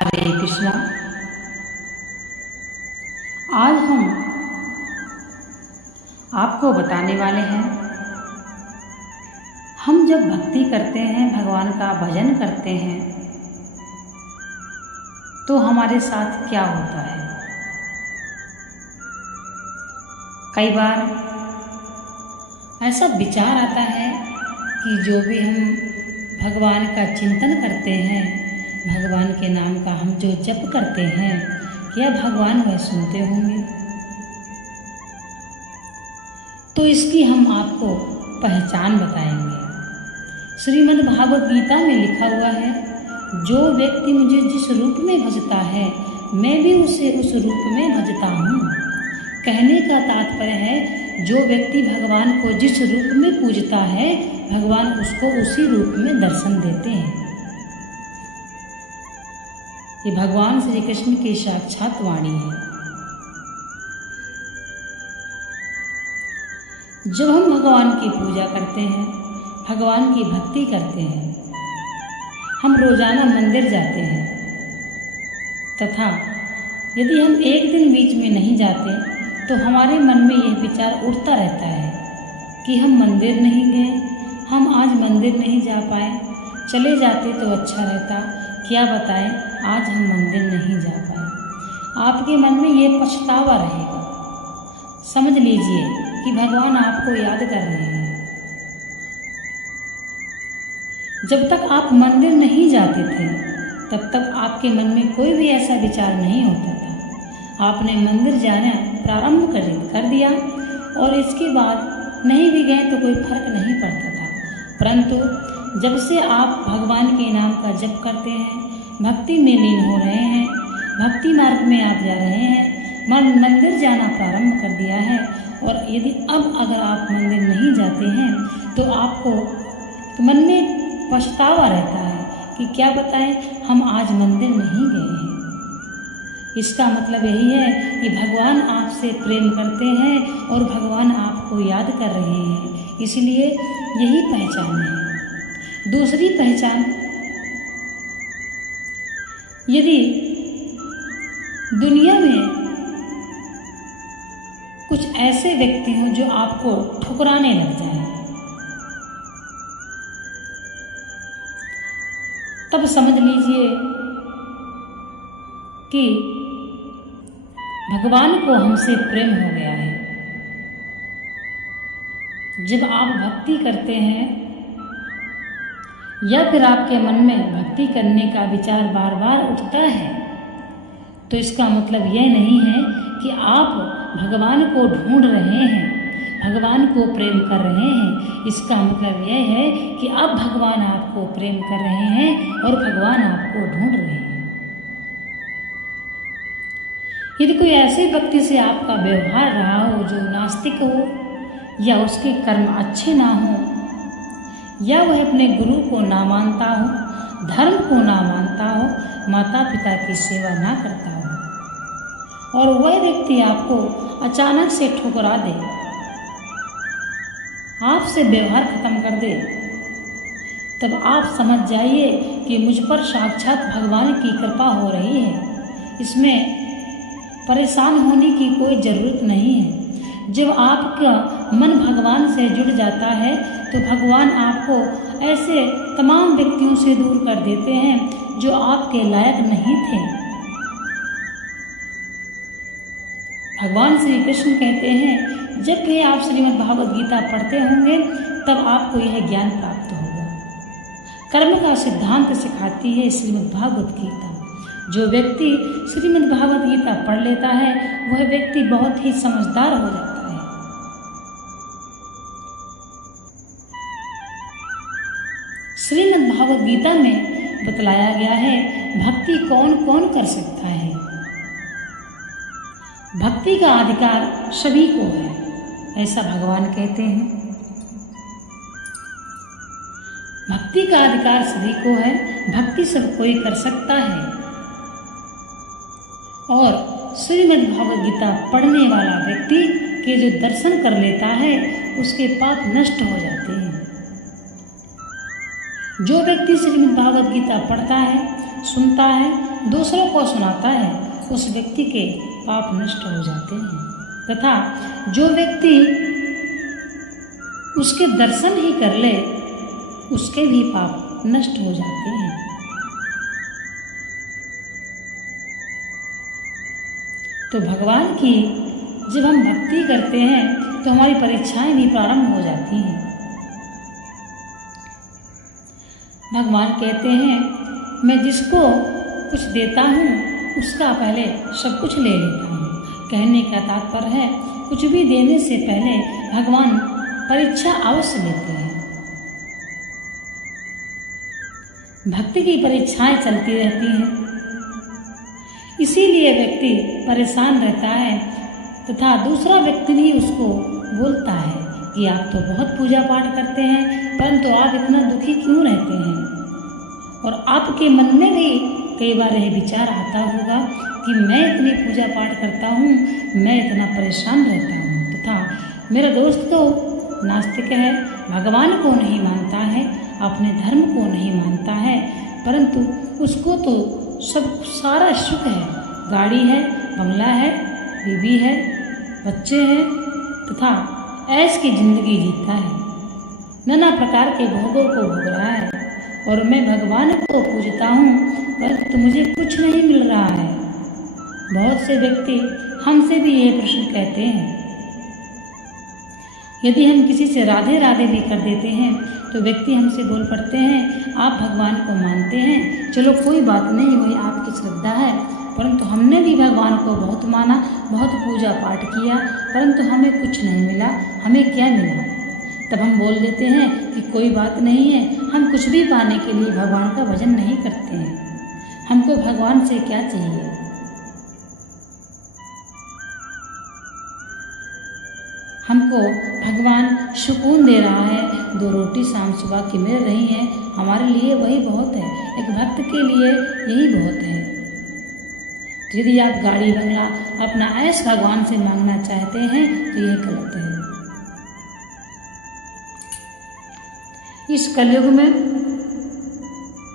हरे कृष्णा। आज हम आपको बताने वाले हैं, हम जब भक्ति करते हैं, भगवान का भजन करते हैं, तो हमारे साथ क्या होता है। कई बार ऐसा विचार आता है कि जो भी हम भगवान का चिंतन करते हैं, भगवान के नाम का हम जो जप करते हैं, क्या भगवान वह सुनते होंगे। तो इसकी हम आपको पहचान बताएंगे। श्रीमद् भागवत गीता में लिखा हुआ है, जो व्यक्ति मुझे जिस रूप में भजता है, मैं भी उसे उस रूप में भजता हूँ। कहने का तात्पर्य है, जो व्यक्ति भगवान को जिस रूप में पूजता है, भगवान उसको उसी रूप में दर्शन देते हैं। ये भगवान श्री कृष्ण की साक्षात वाणी है। जब हम भगवान की पूजा करते हैं, भगवान की भक्ति करते हैं, हम रोजाना मंदिर जाते हैं, तथा यदि हम एक दिन बीच में नहीं जाते तो हमारे मन में यह विचार उठता रहता है कि हम मंदिर नहीं गए, हम आज मंदिर नहीं जा पाए, चले जाते तो अच्छा रहता, क्या बताएं आज हम मंदिर नहीं जा पाए। आपके मन में ये पछतावा रहेगा। समझ लीजिए कि भगवान आपको याद कर रहे हैं। जब तक आप मंदिर नहीं जाते थे, तब तक आपके मन में कोई भी ऐसा विचार नहीं होता था। आपने मंदिर जाना प्रारंभ कर दिया और इसके बाद नहीं भी गए तो कोई फर्क नहीं पड़ता था। परंतु जब से आप भगवान के नाम का जप करते हैं, भक्ति में लीन हो रहे हैं, भक्ति मार्ग में आप जा रहे हैं, मंदिर जाना प्रारंभ कर दिया है, और यदि अब अगर आप मंदिर नहीं जाते हैं तो आपको मन में पछतावा रहता है कि क्या बताएं हम आज मंदिर नहीं गए हैं। इसका मतलब यही है कि भगवान आपसे प्रेम करते हैं और भगवान आपको याद कर रहे हैं, इसलिए यही पहचान है। दूसरी पहचान, यदि दुनिया में कुछ ऐसे व्यक्ति हों जो आपको ठुकराने लग जाए, तब समझ लीजिए कि भगवान को हमसे प्रेम हो गया है। जब आप भक्ति करते हैं या फिर आपके मन में भक्ति करने का विचार बार बार उठता है, तो इसका मतलब यह नहीं है कि आप भगवान को ढूंढ रहे हैं, भगवान को प्रेम कर रहे हैं। इसका मतलब यह है कि अब भगवान आपको प्रेम कर रहे हैं और भगवान आपको ढूंढ रहे हैं। यदि कोई ऐसे व्यक्ति से आपका व्यवहार रहा हो जो नास्तिक हो, या उसके कर्म अच्छे ना हो, या वह अपने गुरु को ना मानता हो, धर्म को ना मानता हो, माता पिता की सेवा ना करता हो, और वह व्यक्ति आपको अचानक से ठुकरा दे, आपसे व्यवहार खत्म कर दे, तब आप समझ जाइए कि मुझ पर साक्षात भगवान की कृपा हो रही है। इसमें परेशान होने की कोई ज़रूरत नहीं है। जब आपका मन भगवान से जुड़ जाता है तो भगवान आपको ऐसे तमाम व्यक्तियों से दूर कर देते हैं जो आपके लायक नहीं थे। भगवान श्री कृष्ण कहते हैं, जब भी आप श्रीमद् भागवत गीता पढ़ते होंगे तब आपको यह ज्ञान प्राप्त होगा। कर्म का सिद्धांत सिखाती है श्रीमद् भागवत गीता। जो व्यक्ति श्रीमद् भागवत गीता पढ़ लेता है, वह व्यक्ति बहुत ही समझदार हो जाता है। श्रीमद् भागवत गीता में बतलाया गया है, भक्ति कौन कौन कर सकता है। भक्ति का अधिकार सभी को है, ऐसा भगवान कहते हैं। भक्ति का अधिकार सभी को है, भक्ति सब कोई कर सकता है, और श्रीमद् भागवत गीता पढ़ने वाला व्यक्ति के जो दर्शन कर लेता है, उसके पाप नष्ट हो जाते हैं। जो व्यक्ति श्रीमद् भागवत गीता पढ़ता है, सुनता है, दूसरों को सुनाता है उस व्यक्ति के पाप नष्ट हो जाते हैं, तथा जो व्यक्ति उसके दर्शन ही कर ले उसके भी पाप नष्ट हो जाते हैं। तो भगवान की जब हम भक्ति करते हैं तो हमारी परीक्षाएं भी प्रारंभ हो जाती हैं। भगवान कहते हैं मैं जिसको कुछ देता हूँ उसका पहले सब कुछ ले लेता हूँ। कहने का तात्पर्य है कुछ भी देने से पहले भगवान परीक्षा अवश्य लेते हैं। भक्ति की परीक्षाएं चलती रहती हैं, इसीलिए व्यक्ति परेशान रहता है तथा दूसरा व्यक्ति भी उसको बोलता है कि आप तो बहुत पूजा पाठ करते हैं परंतु आप इतना दुखी क्यों रहते हैं। और आपके मन में भी कई बार यह विचार आता होगा कि मैं इतनी पूजा पाठ करता हूँ, मैं इतना परेशान रहता हूँ तथा मेरा दोस्त तो नास्तिक है, भगवान को नहीं मानता है, अपने धर्म को नहीं मानता है, परंतु उसको तो सब सारा सुख है, गाड़ी है, बंगला है, बीवी है, बच्चे हैं तथा ऐश की जिंदगी जीता है, नाना प्रकार के भोगों को भोग रहा है और मैं भगवान को पूजता हूँ परंतु मुझे कुछ नहीं मिल रहा है। बहुत से व्यक्ति हमसे भी ये प्रश्न कहते हैं। यदि हम किसी से राधे राधे भी कर देते हैं तो व्यक्ति हमसे बोल पड़ते हैं आप भगवान को मानते हैं, चलो कोई बात नहीं, वही आपकी श्रद्धा है, परंतु हमने भी भगवान को बहुत माना, बहुत पूजा पाठ किया परंतु हमें कुछ नहीं मिला, हमें क्या मिला। तब हम बोल देते हैं कि कोई बात नहीं है, हम कुछ भी पाने के लिए भगवान का भजन नहीं करते हैं, हमको भगवान से क्या चाहिए। हमको भगवान सुकून दे रहा है, 2 रोटी शाम सुबह की मिल रही हैं, हमारे लिए वही बहुत है, एक भक्त के लिए यही बहुत है। यदि आप गाड़ी बंगला अपना ऐश भगवान से मांगना चाहते हैं तो यह गलत है। इस कलयुग में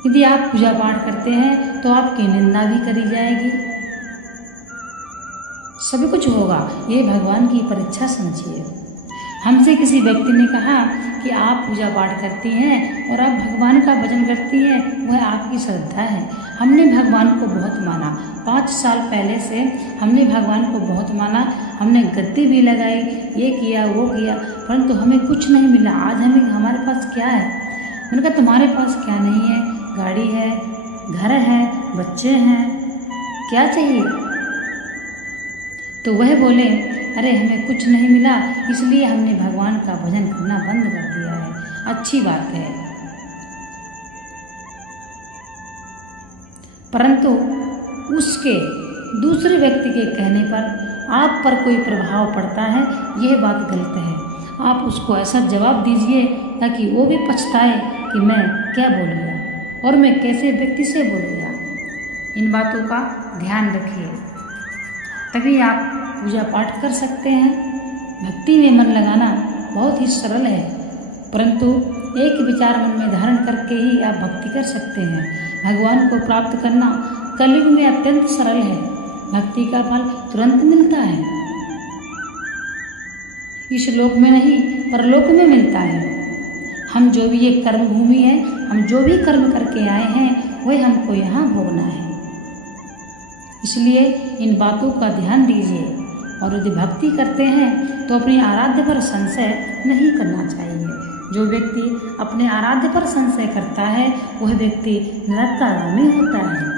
यदि आप पूजा पाठ करते हैं तो आपकी निंदा भी करी जाएगी, सब कुछ होगा, ये भगवान की परीक्षा समझिए। हमसे किसी व्यक्ति ने कहा कि आप पूजा पाठ करती हैं और आप भगवान का भजन करती हैं, वह आपकी श्रद्धा है। हमने भगवान को बहुत माना, 5 साल पहले से हमने भगवान को बहुत माना, हमने गद्दी भी लगाई, ये किया वो किया, परंतु हमें कुछ नहीं मिला। आज हमारे पास क्या है? मैंने कहा तुम्हारे पास क्या नहीं है? गाड़ी है, घर है, बच्चे हैं, क्या चाहिए? तो वह बोले अरे हमें कुछ नहीं मिला इसलिए हमने भगवान का भजन करना बंद कर दिया है। अच्छी बात है, परंतु उसके दूसरे व्यक्ति के कहने पर आप पर कोई प्रभाव पड़ता है, यह बात गलत है। आप उसको ऐसा जवाब दीजिए ताकि वो भी पछताए कि मैं क्या बोल गया और मैं कैसे व्यक्ति से बोल गया। इन बातों का ध्यान रखिए, तभी आप पूजा पाठ कर सकते हैं। भक्ति में मन लगाना बहुत ही सरल है, परंतु एक विचार मन में धारण करके ही आप भक्ति कर सकते हैं। भगवान को प्राप्त करना कलयुग में अत्यंत सरल है, भक्ति का फल तुरंत मिलता है। इस लोक में नहीं परलोक में मिलता है। हम जो भी ये कर्म भूमि है, हम जो भी कर्म करके आए हैं वह हमको यहाँ भोगना है। इसलिए इन बातों का ध्यान दीजिए और यदि भक्ति करते हैं तो अपने आराध्य पर संशय नहीं करना चाहिए। जो व्यक्ति अपने आराध्य पर संशय करता है वह व्यक्ति नरकागामी होता है।